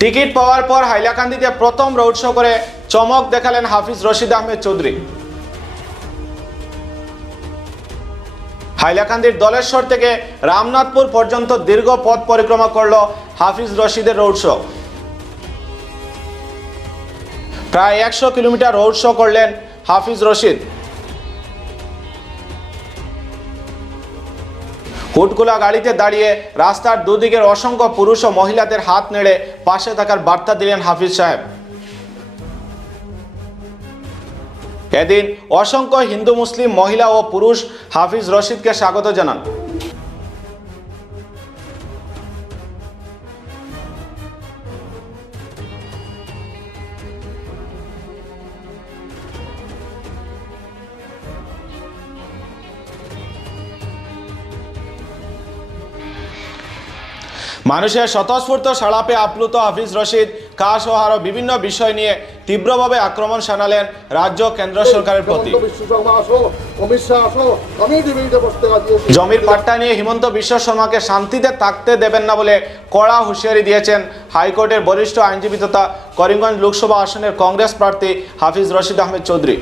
Ticket পাওয়ার পর হাইলাকান্দিতে প্রথম road show করে চমক দেখালেন হাফিজ রশিদ আহমেদ চৌধুরী। হাইলাকান্দির দলেশ্বর থেকে রামনাথপুর পর্যন্ত দীর্ঘ পথ পরিক্রমা করল হাফিজ রশিদের রোড শো। প্রায় একশো কিলোমিটার রোড শো করলেন হাফিজ রশিদ। হুটকুলা গাড়িতে দাঁড়িয়ে রাস্তার দুদিকের অসংখ্য পুরুষ ও মহিলাদের হাত নেড়ে পাশে থাকার বার্তা দিলেন হাফিজ সাহেব। এদিন অসংখ্য হিন্দু, মুসলিম মহিলা ও পুরুষ হাফিজ রশিদকে স্বাগত জানান। মানুষের স্বতঃস্ফূর্ত সাড়া পেয়ে আপ্লুত হাফিজ রশিদ কাশ ও আরও বিভিন্ন বিষয় নিয়ে তীব্রভাবে আক্রমণ শানালেন রাজ্য কেন্দ্র সরকারের প্রতি। জমির পাট্টা নিয়ে হিমন্ত বিশ্ব শর্মাকে শান্তিতে থাকতে দেবেন না বলে কড়া হুঁশিয়ারি দিয়েছেন হাইকোর্টের বরিষ্ঠ আইনজীবী তথা করিমগঞ্জ লোকসভা আসনের কংগ্রেস প্রার্থী হাফিজ রশিদ আহমেদ চৌধুরী।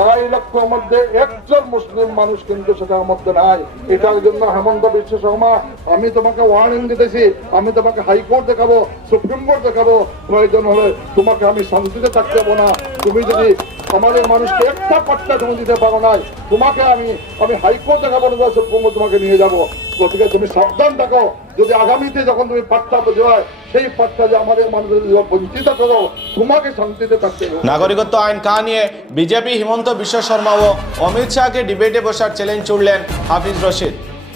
আড়াই লক্ষের মধ্যে একজন মুসলিম মানুষ কিন্তু সেটার মধ্যে নাই। এটার জন্য হেমন্ত বিশ্ব শর্মা, আমি তোমাকে ওয়ার্নিং দিতেছি, আমি তোমাকে হাইকোর্ট দেখাবো, সুপ্রিম কোর্ট দেখাবো। প্রয়োজন হলে তোমাকে আমি শান্তিতে থাকতে না। তুমি যদি আমাদের মানুষকে একটা পাট্টা তুমি দিতে পারো নাই, তোমাকে আমি আমি হাইকোর্ট দেখাবো না, সুপ্রিম কোর্ট তোমাকে নিয়ে যাব। গতিকে তুমি সাবধান থাকো। যদি আগামীতে যখন তুমি পাট্টা বোঝায় সেই পাট্টা যে আমাদের মানুষের বঞ্চিত করো তোমাকে শান্তিতে থাকতে নাগরিকত্ব আইন কা নিয়ে বিজেপি হিমন্ত বিশ্ব শর্মা ও অমিত শাহকে ডিবেটে বসার চ্যালেঞ্জ ছুড়লেন হাফিজ রশিদ।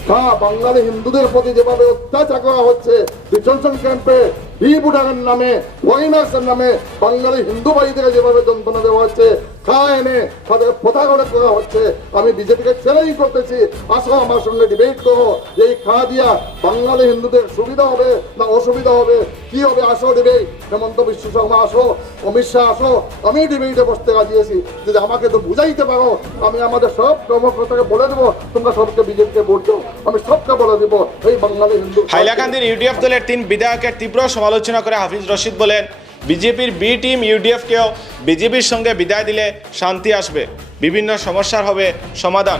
হ্যাঁ বাঙালি হিন্দুদের প্রতি যেভাবে অত্যাচার করা হচ্ছে ডিটেনশন ক্যাম্পে বি বুডারের নামে ওয়াইনার্সের নামে বাঙালি হিন্দু ভাইদের যেভাবে যন্ত্রণা দেওয়া হচ্ছে খা এনে তাদের প্রতারণা করা হচ্ছে। আমি বিজেপিকে চ্যালেঞ্জ করতেছি। আসো আমার সঙ্গে ডিবেট করো। এই খা দিয়া বাঙালি হিন্দুদের সুবিধা হবে না অসুবিধা হবে? কি হবে? আসো ডিবেট হেমন্ত বিশ্ব শর্মা, আসো। অমিত শাহ, আসো। আমি ডিবেটে বসতে রাজি আছি। যদি আমাকে তো বুঝাইতে পারো, আমি আমাদের সব কর্মকর্তাকে বলে দেবো, তোমরা সবকে বিজেপিকে দাও। আমি সবকে বলে দেবো, এই বাঙালি হিন্দু হাইলাকান্দির ইউডিএফ দলের তিন বিধায়কের তীব্র সমালোচনা করে হাফিজ রশিদ বলেন বিজেপির বি টিম ইউডিএফকেও বিজেপির সঙ্গে বিদায় দিলে শান্তি আসবে। বিভিন্ন সমস্যার হবে সমাধান।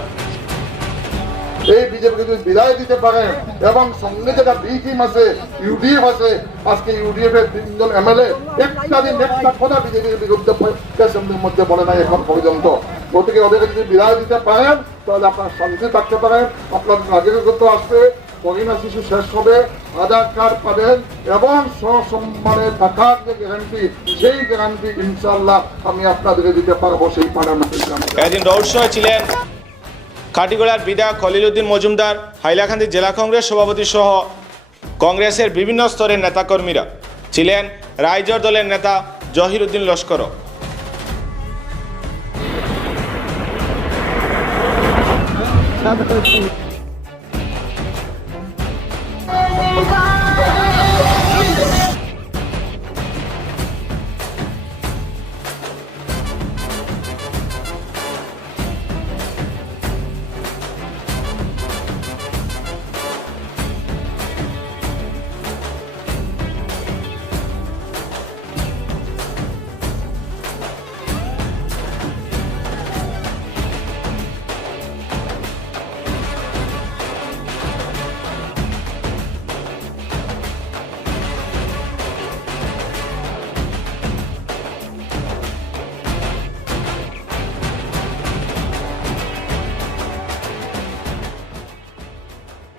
এই বিজেপিকে যদি বিদায় দিতে পারেন এবং সঙ্গে যেটা বি টিম আছে, ইউডিএফ আছে, আজকে ইউডিএফ এর তিনজন এমএলএ একটা দিন একটা কথা বিজেপির বিরুদ্ধে অ্যাসেম্বলির মধ্যে বলে নাই এখন পর্যন্ত। গতিকে ওদেরকে যদি বিদায় দিতে পারেন, তাহলে আপনার শান্তি থাকতে পারেন। আপনার নাগরিকত্ব আসবে। করিনা শিশু শেষ হবে। আধার কার্ড পাবেন এবং সসম্মানে থাকার যে গ্যারান্টি সেই গ্যারান্টি ইনশাল্লাহ আমি আপনাদেরকে দিতে পারব সেই রোড ছিলেন কাটিগড়ার বিধায়ক খলিলুদ্দিন মজুমদার, হাইলাকান্দি জেলা কংগ্রেস সভাপতি সহ কংগ্রেসের বিভিন্ন স্তরের নেতাকর্মীরা ছিলেন রাইজর দলের নেতা জহিরুদ্দিন লস্করও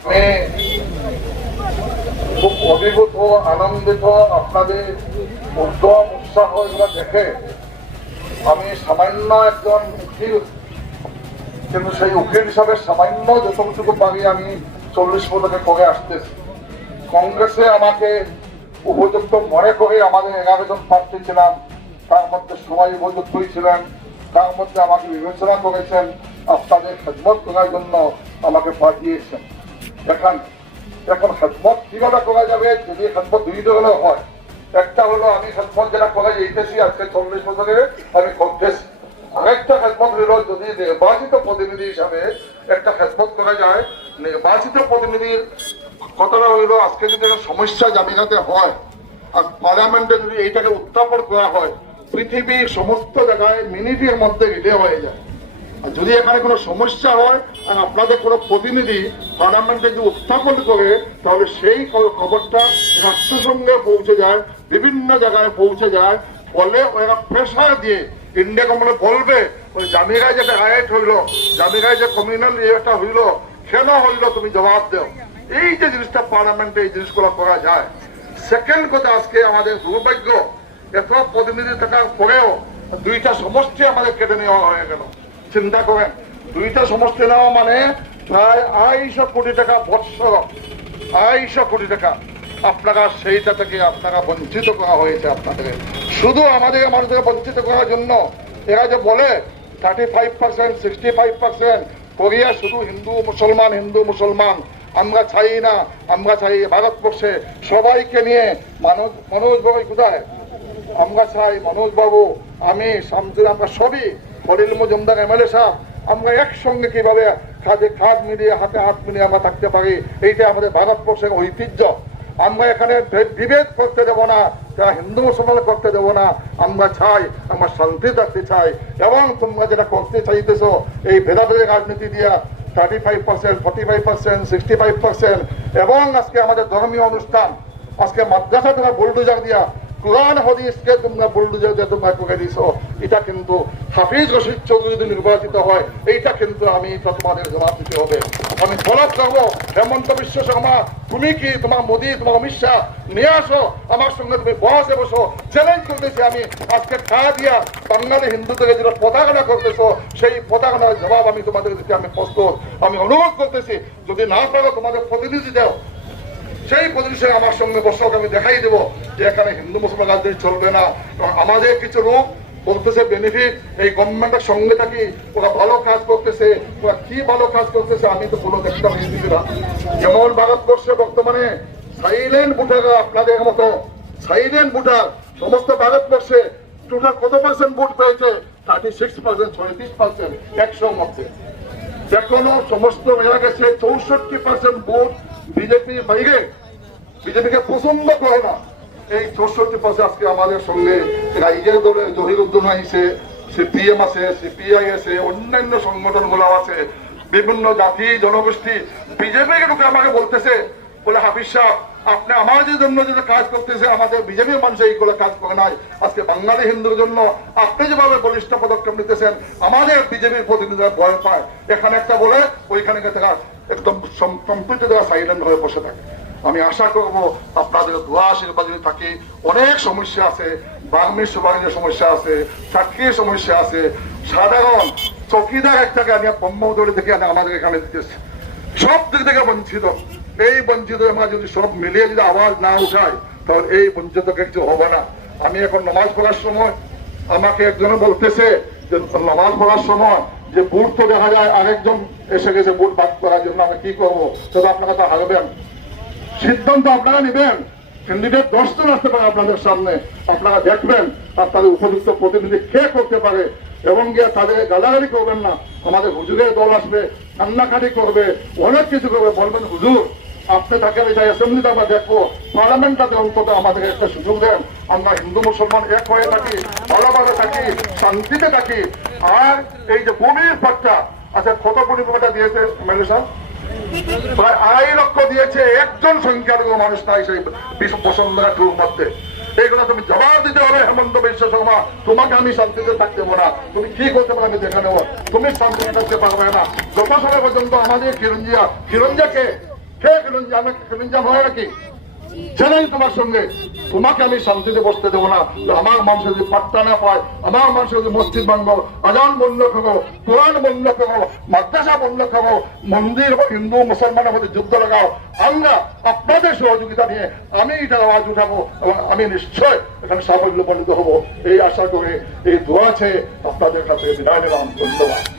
আমি খুব অভিভূত আনন্দিত আপনাদের উদ্যম, উৎসাহ এগুলো দেখে আমি সামান্য একজন উকিল, কিন্তু সেই উকিল হিসাবে সামান্য যতটুকু পারি আমি চল্লিশ পদকে করে আসতেছি। কংগ্রেসে আমাকে উপযুক্ত মনে করে আমাদের এগারো জন প্রার্থী ছিলাম, তার মধ্যে সবাই উপযুক্তই ছিলেন, তার মধ্যে আমাকে বিবেচনা করেছেন, আপনাদের খেদমত করার জন্য আমাকে পাঠিয়েছেন। দেখেন এখন খেদমত কীভাবে করা যাবে যদি খেদমত দুই ধরনের হয়? একটা হলো, আমি খেদমত যেটা করা যাইতেছি আজকে চল্লিশ বছরে আমি করতেছি আরেকটা খেদমত হলো, যদি নির্বাচিত প্রতিনিধি হিসাবে একটা খেদমত করা যায়, নির্বাচিত প্রতিনিধির কথাটা হইল আজকে যদি সমস্যা জামিনাতে হয়, আর পার্লামেন্টে যদি এইটাকে উত্থাপন করা হয়, পৃথিবীর সমস্ত জায়গায় মিনিটের মধ্যে রিলে হয়ে যায়। আর যদি এখানে কোনো সমস্যা হয় আপনাদের কোনো প্রতিনিধি পার্লামেন্টে যদি উত্থাপন করে, তাহলে সেই খবরটা রাষ্ট্রসংঘে পৌঁছে যায়, বিভিন্ন জায়গায় পৌঁছে যায়। ফলে ওরা প্রেশার দিয়ে ইন্ডিয়া কোম্পানি বলবে, ওই জামিরায় যেটা রাইট হইল, জামিরায় যে কমিউনাল ইয়েটা হইল, কেন হইল তুমি জবাব দাও? এই যে জিনিসটা পার্লামেন্টে এই জিনিসগুলো করা যায়। সেকেন্ড কথা আজকে আমাদের দুর্ভাগ্য, এত প্রতিনিধি থাকার পরেও দুইটা সমষ্টি আমাদের কেটে নেওয়া হয়ে গেল। চিন্তা করেন। দুইটা সমস্ত নেওয়া মানে প্রায় আড়াইশো কোটি টাকা বৎসর। আড়াইশো কোটি টাকা। আপনারা সেইটা থেকে আপনারা বঞ্চিত করা হয়েছে আপনাদের। শুধু আমাদের মানুষদের বঞ্চিত করার জন্য। এরা যে বলে thirty five percent sixty five percent Korea শুধু হিন্দু, মুসলমান হিন্দু, মুসলমান, আমরা চাই না, আমরা চাই ভারতবর্ষে সবাইকে নিয়ে মানুষ, মনোজ বাবু কোথায়? আমরা চাই মনোজ বাবু, আমি শামসুর, আমরা সবই। খলিল মজুমদার এমএলএ সাহেব আমরা একসঙ্গে কীভাবে খাদে খাদ মিলিয়ে হাতে হাত মিলিয়ে আমরা থাকতে পারি এইটা আমাদের ভারতবর্ষের ঐতিহ্য। আমরা এখানে বিভেদ করতে দেবো না যারা হিন্দু মুসলমান করতে দেবো না। আমরা চাই, আমরা শান্তি থাকতে চাই, এবং তোমরা যেটা করতে চাইতেছ, এই ভেদাভেদের রাজনীতি দিয়া thirty five percent forty five percent sixty five percent এবং আজকে আমাদের ধর্মীয় অনুষ্ঠান, আজকে মাদ্রাসা তোমরা বুলডোজার দিয়া কোরআন হদিসকে তোমরা বুলডোজার দিয়ে তোমরা করে দিছো এটা কিন্তু হাফিজ রশিদ চৌধুরী যদি নির্বাচিত হয়, এইটা কিন্তু আমি তোমাদের জবাব দিতে হবে। আমি তলব করব হেমন্ত বিশ্ব শর্মা, তুমি কি তোমার মোদী, তোমার অমিত শাহ, নিয়ে আসো, আমার সঙ্গে তুমি বসে বসো চ্যালেঞ্জ করতেছি আমি। আজকে খা দিয়া বাঙালি হিন্দুদের যেটা পতাকাটা করতেছো, সেই পতাকাটার জবাব আমি তোমাদের দিতে আমি প্রস্তুত। আমি অনুরোধ করতেছি, যদি না পারো তোমাদের প্রতিনিধি দাও সেই প্রতিষ্ঠানে আমার সঙ্গে বসক আমি দেখাই দেবো যে এখানে হিন্দু মুসলমান রাজনীতি চলবে না। এবং আমাদের কিছু লোক বলতেছে বেনিফিট এই গভর্নমেন্টের সঙ্গে থাকি, ওরা ভালো কাজ করতেছে, ওরা কি ভালো কাজ করতেছে আমি তো কোনো দেখতে পাইছি না। যেমন ভারতবর্ষে বর্তমানে সাইলেন্ট ভোটাররা আপনাদের মতো সাইলেন্ট ভোটার সমস্ত ভারতবর্ষে টোটাল কত পার্সেন্ট ভোট পেয়েছে? থার্টি সিক্স পার্সেন্ট ছয়ত্রিশ পার্সেন্ট একশোর মধ্যে। এখনও সমস্ত মেলা গেছে চৌষট্টি পার্সেন্ট ভোট বিজেপি বাইরে, বিজেপিকে পছন্দ করে না। এই চৌষট্টি পাশে আজকে আমাদের সঙ্গে রাইজের দলে জহিরুদ্দিন আইসে সিপিএম আছে সিপিআই আছে, অন্যান্য সংগঠনগুলো আছে, বিভিন্ন জাতি, জনগোষ্ঠী, বিজেপিকে ঢুকে আমাকে বলতেছে, বলে হাফিজ সাহ আপনি আমাদের জন্য যে কাজ করতেছে, আমাদের বিজেপি মানুষ এইগুলো কাজ করে নাই। আজকে বাঙালি হিন্দুর জন্য আপনি যেভাবে বলিষ্ঠ পদক্ষেপ নিতেছেন, আমাদের বিজেপির প্রতিনিধিরা ভয় পায়। এখানে একটা বলে, ওইখানে থেকে একদম কমপ্লিট দেওয়া সাইলেন্ট হয়ে বসে থাকে। আমি আশা করব আপনাদের দোয়া আশীর্বাদ যদি থাকে, অনেক সমস্যা আছে বার্মির সুবাহিনীর সমস্যা আছে চাকরির সমস্যা আছে। সাধারণ চকিদার একটাকে আমি ব্রহ্মদলি থেকে আমাদের এখানে দিতেছি। সব দিক থেকে বঞ্চিত। এই বঞ্চিত আমরা যদি সব মিলিয়ে যদি আওয়াজ না উঠাই তাহলে এই বঞ্চিত কিছু হবে না। আমি এখন নামাজ পড়ার সময় আমাকে একজন বলতেছে যে, নামাজ পড়ার সময় যে বুট তো দেখা যায় আরেকজন এসে গেছে বুট বাদ করার জন্য, আমি কি করব? তবে আপনারা তো হারবেন। সিদ্ধান্ত আপনারা নেবেন। ক্যান্ডিডেট দশজন আসতে পারে আপনাদের সামনে। আপনারা দেখবেন আর তাদের উপযুক্ত প্রতিনিধি কে করতে পারে। এবং গিয়ে তাদের গালাগালি করবেন না। আমাদের হুজুরের দল আসবে, কান্নাকাটি করবে, অনেক কিছু করবে। বলবেন, হুজুর আপনি তাকে এটা অ্যাসেম্বলিতে আমরা দেখব, পার্লামেন্টটাতে অন্তত আমাদের একটা সুযোগ দেন। আমরা হিন্দু, মুসলমান এক হয়ে থাকি, ভালোভাবে থাকি, শান্তিতে থাকি। আর এই যে ভূমির পাট্টা আচ্ছা কত টাকা দিয়েছে এমএলএ সাহেব? আড়াই লক্ষ দিয়েছে একজন সংখ্যালঘু মানুষ নাই সেই টুর মধ্যে তুমি জবাব দিতে হবে, হেমন্ত বিশ্ব শর্মা। তোমাকে আমি শান্তিতে থাকতে না। তুমি কি করতে পারবে আমি দেখে নেব। তুমি শান্তিতে থাকতে পারবে না। যত সময় পর্যন্ত আমাদের কিরঞ্জিয়া কিরঞ্জিয়া মন্দির বা হিন্দু, মুসলমানের মধ্যে যুদ্ধ লাগাও, আমরা আপনাদের সহযোগিতা নিয়ে আমি এটা আওয়াজ উঠাবো এবং আমি নিশ্চয় এখানে সাফল্য উপনীত হব। এই আশা করে এই দোয়া আছে আপনাদের কাছে বিদায় ধন্যবাদ।